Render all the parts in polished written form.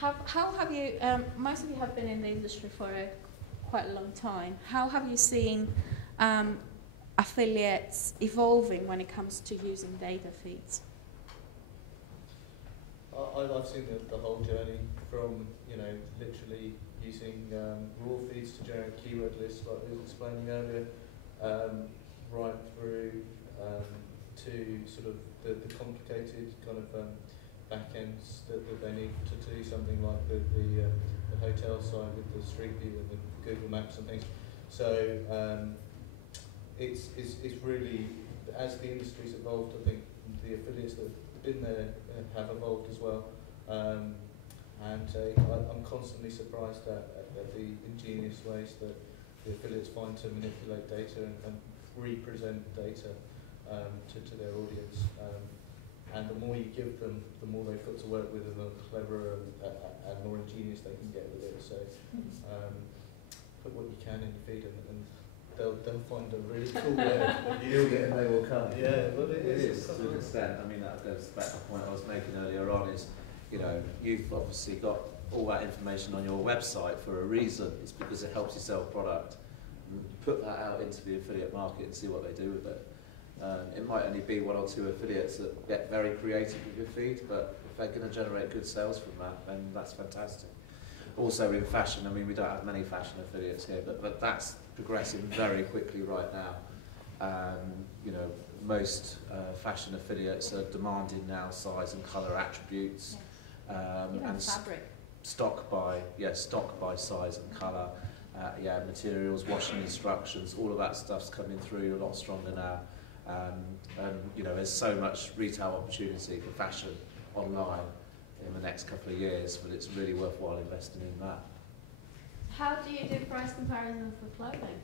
how have you, most of you have been in the industry for quite a long time. How have you seen affiliates evolving when it comes to using data feeds? I've seen the whole journey from, literally using raw feeds to generate keyword lists, like I was explaining earlier, right through to sort of the complicated kind of backends that they need to do something like the hotel side with the Street View and the Google Maps and things. So it's really, as the industry's evolved, I think the affiliates that have been there have evolved as well. And I'm constantly surprised at the ingenious ways that the affiliates find to manipulate data and represent data to their audience. And the more you give them, the more they've got to work with, and the cleverer and more ingenious they can get with it. So put what you can in your feed, and they'll find a really cool way of build it and they will come. Yeah, well it is to an extent. I mean, that goes back to the point I was making earlier on, is, you've obviously got all that information on your website for a reason. It's because it helps you sell product. Put that out into the affiliate market and see what they do with it. It might only be 1 or 2 affiliates that get very creative with your feed, but if they're going to generate good sales from that, then that's fantastic. Also in fashion, I mean, we don't have many fashion affiliates here, but that's progressing very quickly right now. Most fashion affiliates are demanding now size and colour attributes, and fabric. Stock by size and colour. Materials, washing instructions, all of that stuff's coming through a lot stronger now. There's so much retail opportunity for fashion online in the next couple of years, but it's really worthwhile investing in that. How do you do price comparison for clothing?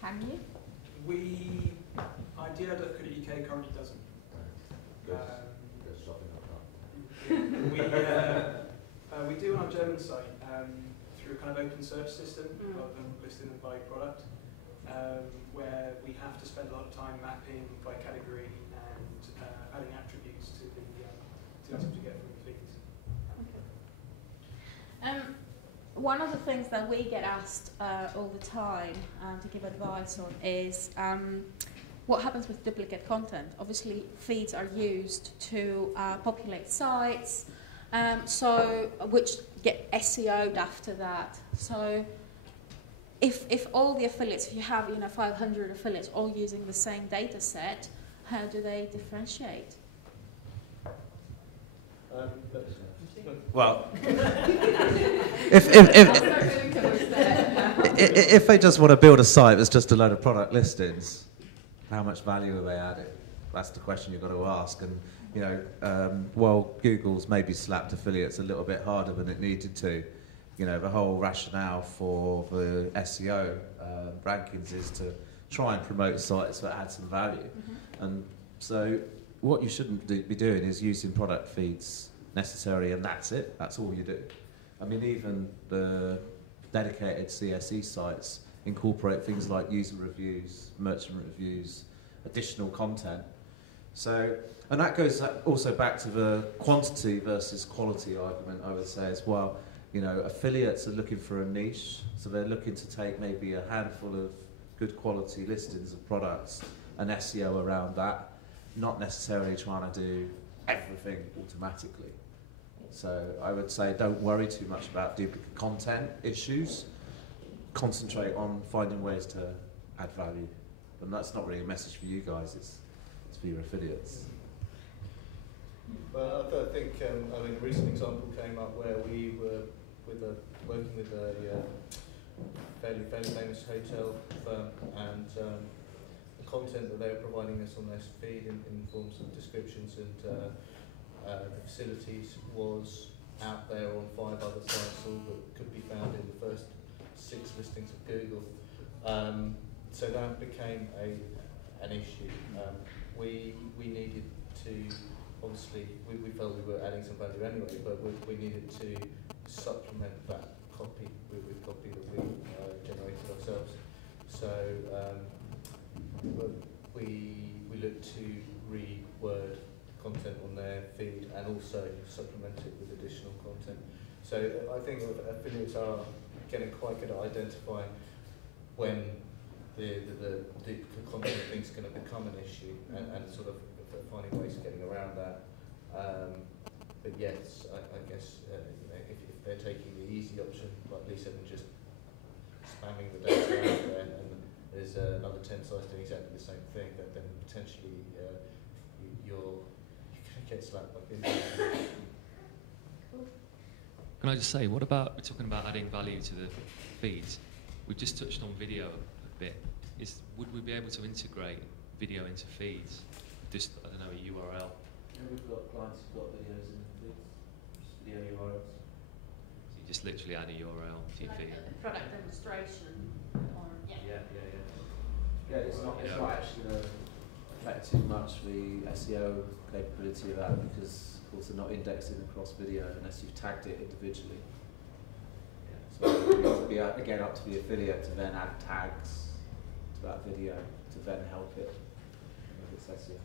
Can you? Idea.co.uk currently doesn't. We do on our German site through a kind of open search system rather than listing them by product, where we have to spend a lot of time mapping by category and adding attributes to the items we get from the feeds. Okay. One of the things that we get asked all the time to give advice on is what happens with duplicate content. Obviously, feeds are used to populate sites, which get SEO'd after that. So if all the affiliates, if you have 500 affiliates all using the same data set, how do they differentiate? Well, if they just want to build a site that's just a load of product listings, how much value are they adding? That's the question you've got to ask. And Google's maybe slapped affiliates a little bit harder than it needed to. The whole rationale for the SEO rankings is to try and promote sites that add some value. And so what you shouldn't be doing is using product feeds necessarily, and that's it. That's all you do. I mean, even the dedicated CSE sites incorporate things like user reviews, merchant reviews, additional content. So, and that goes also back to the quantity versus quality argument, I would say as well. Affiliates are looking for a niche, so they're looking to take maybe a handful of good quality listings of products and SEO around that, not necessarily trying to do everything automatically. So I would say don't worry too much about duplicate content issues. Concentrate on finding ways to add value. And that's not really a message for you guys, it's for your affiliates. Well, I think a recent example came up where we were working with a fairly famous hotel firm, and the content that they were providing us on their feed in forms of descriptions and the facilities was out there on 5 other sites, all that could be found in the first 6 listings of Google. So that became an issue. We needed to, obviously, we felt we were adding some value anyway, but we needed to supplement that copy with copy that we generated ourselves. So we looked to reword content on their feed and also supplement it with additional content. So I think affiliates are getting quite good at identifying when the content thing's going to become an issue and sort of finding ways of getting around that. But yes, I guess you know, if they're taking the easy option, like Lisa, and just spamming the data out there, and there's another 10 sites doing exactly the same thing, then potentially you're going to get slapped back in. Can I just say, what about, we're talking about adding value to the feeds. We've just touched on video a bit. Would we be able to integrate video into feeds? Just, I don't know, a URL? Yeah, we've got clients who've got videos in the feeds, just video URLs. So you just literally add a URL to your feed. Like a product demonstration, or Yeah, it's not actually going to affect too much the SEO capability of that, because of course they're not indexing across video unless you've tagged it individually. So it will be again up to the affiliate to then add tags to that video to then help it with its SEO.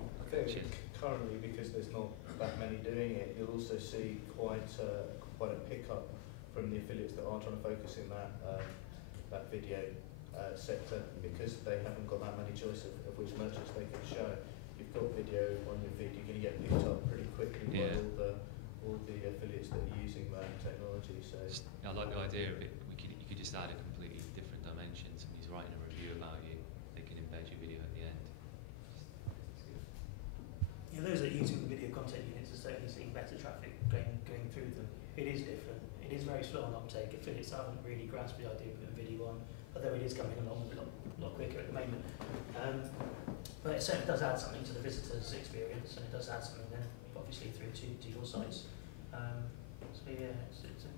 I think currently, because there's not that many doing it, you'll also see quite a pickup from the affiliates that are trying to focus in that video sector, because they haven't got that many choices of which merchants they can show. If you've got video on your feed, you're going to get picked up pretty quickly by all the affiliates that are using that technology. So I like the idea of it. You could just add a completely different dimension. Somebody's writing a review about you, they can embed your video at the end. Yeah, those that are using the video content units are certainly seeing better traffic going through them. It is different. It is very slow on uptake. Affiliates haven't really grasped the idea of putting video on, although it is coming along a lot quicker at the moment. But it certainly does add something to the visitor's experience, and it does add something then, obviously, through to your sites. So yeah,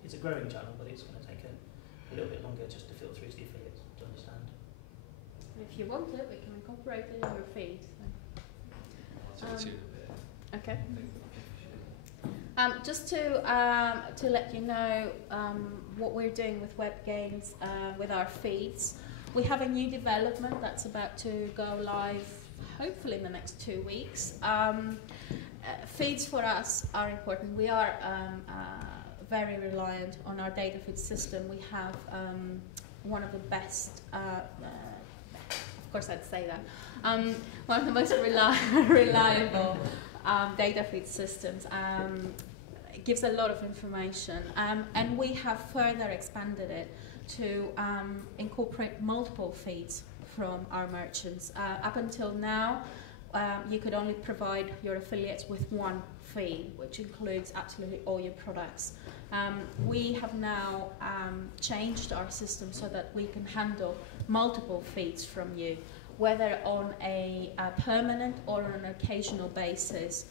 it's a growing channel, but it's going to take a little bit longer just to filter through to the affiliates to understand. if you want it, we can incorporate it in your feed. Okay. Just to let you know what we're doing with Webgains with our feeds. We have a new development that's about to go live, hopefully in the next 2 weeks. Feeds for us are important. We are very reliant on our data feed system. We have one of the best, of course I'd say that, one of the most reliable data feed systems. It gives a lot of information, and we have further expanded it to incorporate multiple feeds from our merchants. Up until now, you could only provide your affiliates with one feed, which includes absolutely all your products. We have now changed our system so that we can handle multiple feeds from you, whether on a permanent or on an occasional basis.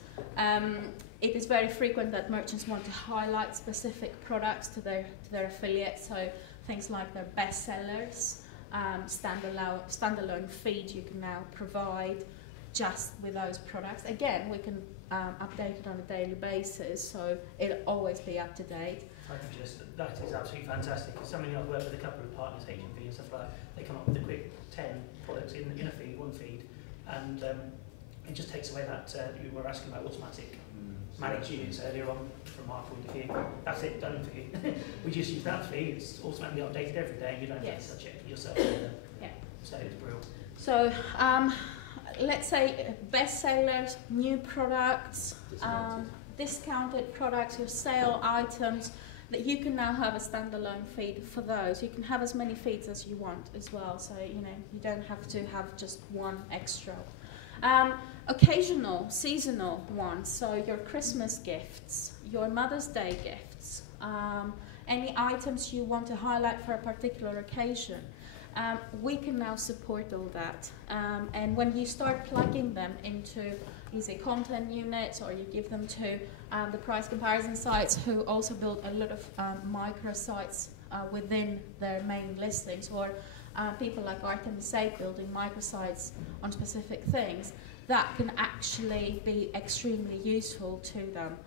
It is very frequent that merchants want to highlight specific products to their affiliates, so things like their best sellers, standalone feed you can now provide just with those products. Again, we can update it on a daily basis, so it'll always be up to date. I think that is absolutely fantastic. It's something I've worked with a couple of partners, HMV and stuff like that. They come up with a quick 10 products in a feed, one feed, and it just takes away that you were asking about automatic managed units earlier on. From our point of view, that's it, done for you. We just use that feed. It's automatically updated every day. You don't have to touch it yourself either. Yeah. So it's brilliant. So let's say best sellers, new products, discounted products, your sale items, that you can now have a standalone feed for those. You can have as many feeds as you want as well, so you don't have to have just one extra. Occasional, seasonal ones, so your Christmas gifts, your Mother's Day gifts, any items you want to highlight for a particular occasion. We can now support all that, and when you start plugging them into easy content units, or you give them to the price comparison sites, who also build a lot of microsites within their main listings, or people like Artemis 8 building microsites on specific things, that can actually be extremely useful to them.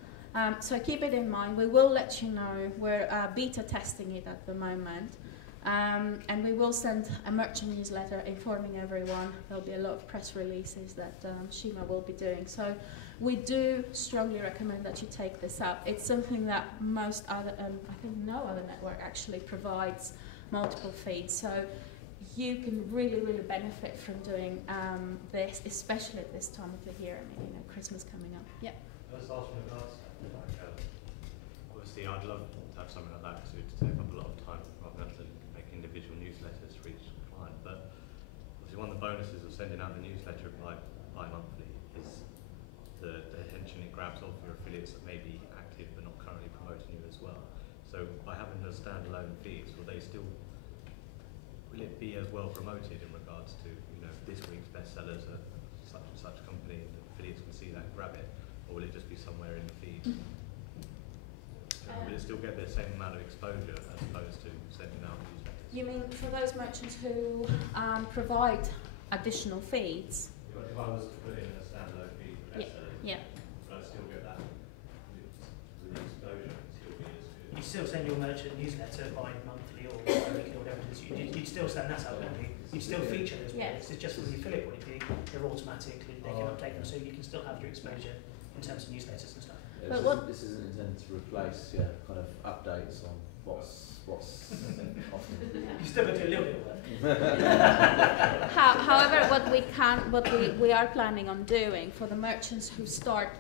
So keep it in mind. We will let you know. We're beta testing it at the moment. And we will send a merchant newsletter informing everyone. There'll be a lot of press releases that Shima will be doing. So we do strongly recommend that you take this up. It's something that most other, I think no other network actually provides multiple feeds. So you can really, really benefit from doing this, especially at this time of the year. I mean, you know, Christmas coming up. Yeah. I was asking about, obviously I'd love to have something like that to take up a lot of time rather than have to make individual newsletters for each client. But obviously one of the bonuses of sending out the newsletter bi-monthly is the attention it grabs off your affiliates that may be active but not currently promoting you as well. So by having those standalone feeds, will it be as well promoted in regards to, you know, this week's bestsellers at such and such company, and affiliates can see that and grab it, or will it just be somewhere in the feed? Will it still get the same amount of exposure as opposed to sending out newsletters? You mean for those merchants who provide additional feeds? If I was to put in a standalone feed for bestsellers, Yeah. would I still get that? Will the exposure still be as good? You still send your merchant newsletter bi-monthly or bi-weekly or whatever it is. You'd still send that out, wouldn't you? You'd still feature those products. It's just from the affiliate point of view, they're automatic, they can update them, so you can still have your exposure in terms of newsletters and stuff. Yeah, But this isn't intended to replace, kind of updates on what's often. You still got to do a little bit of work. However, what we are planning on doing for the merchants who start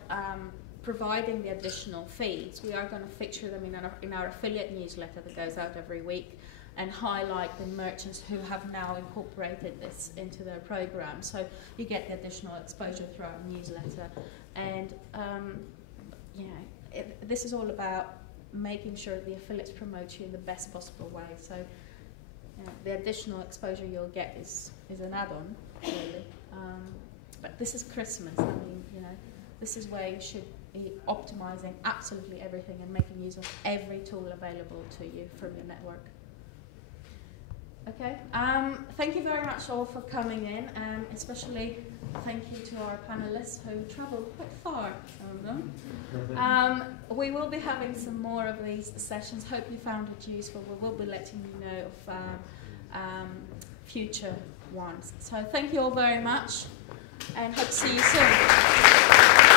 providing the additional feeds, we are going to feature them in our affiliate newsletter that goes out every week, and highlight the merchants who have now incorporated this into their program. So you get the additional exposure through our newsletter, and you know, this is all about making sure the affiliates promote you in the best possible way. So you know, the additional exposure you'll get is an add-on, really. But this is Christmas. I mean, you know, this is where you should be optimizing absolutely everything and making use of every tool available to you from your network. Okay. Thank you very much all for coming in, and especially thank you to our panelists who travelled quite far, some of them. We will be having some more of these sessions. Hope you found it useful. We will be letting you know of future ones. So thank you all very much, and hope to see you soon.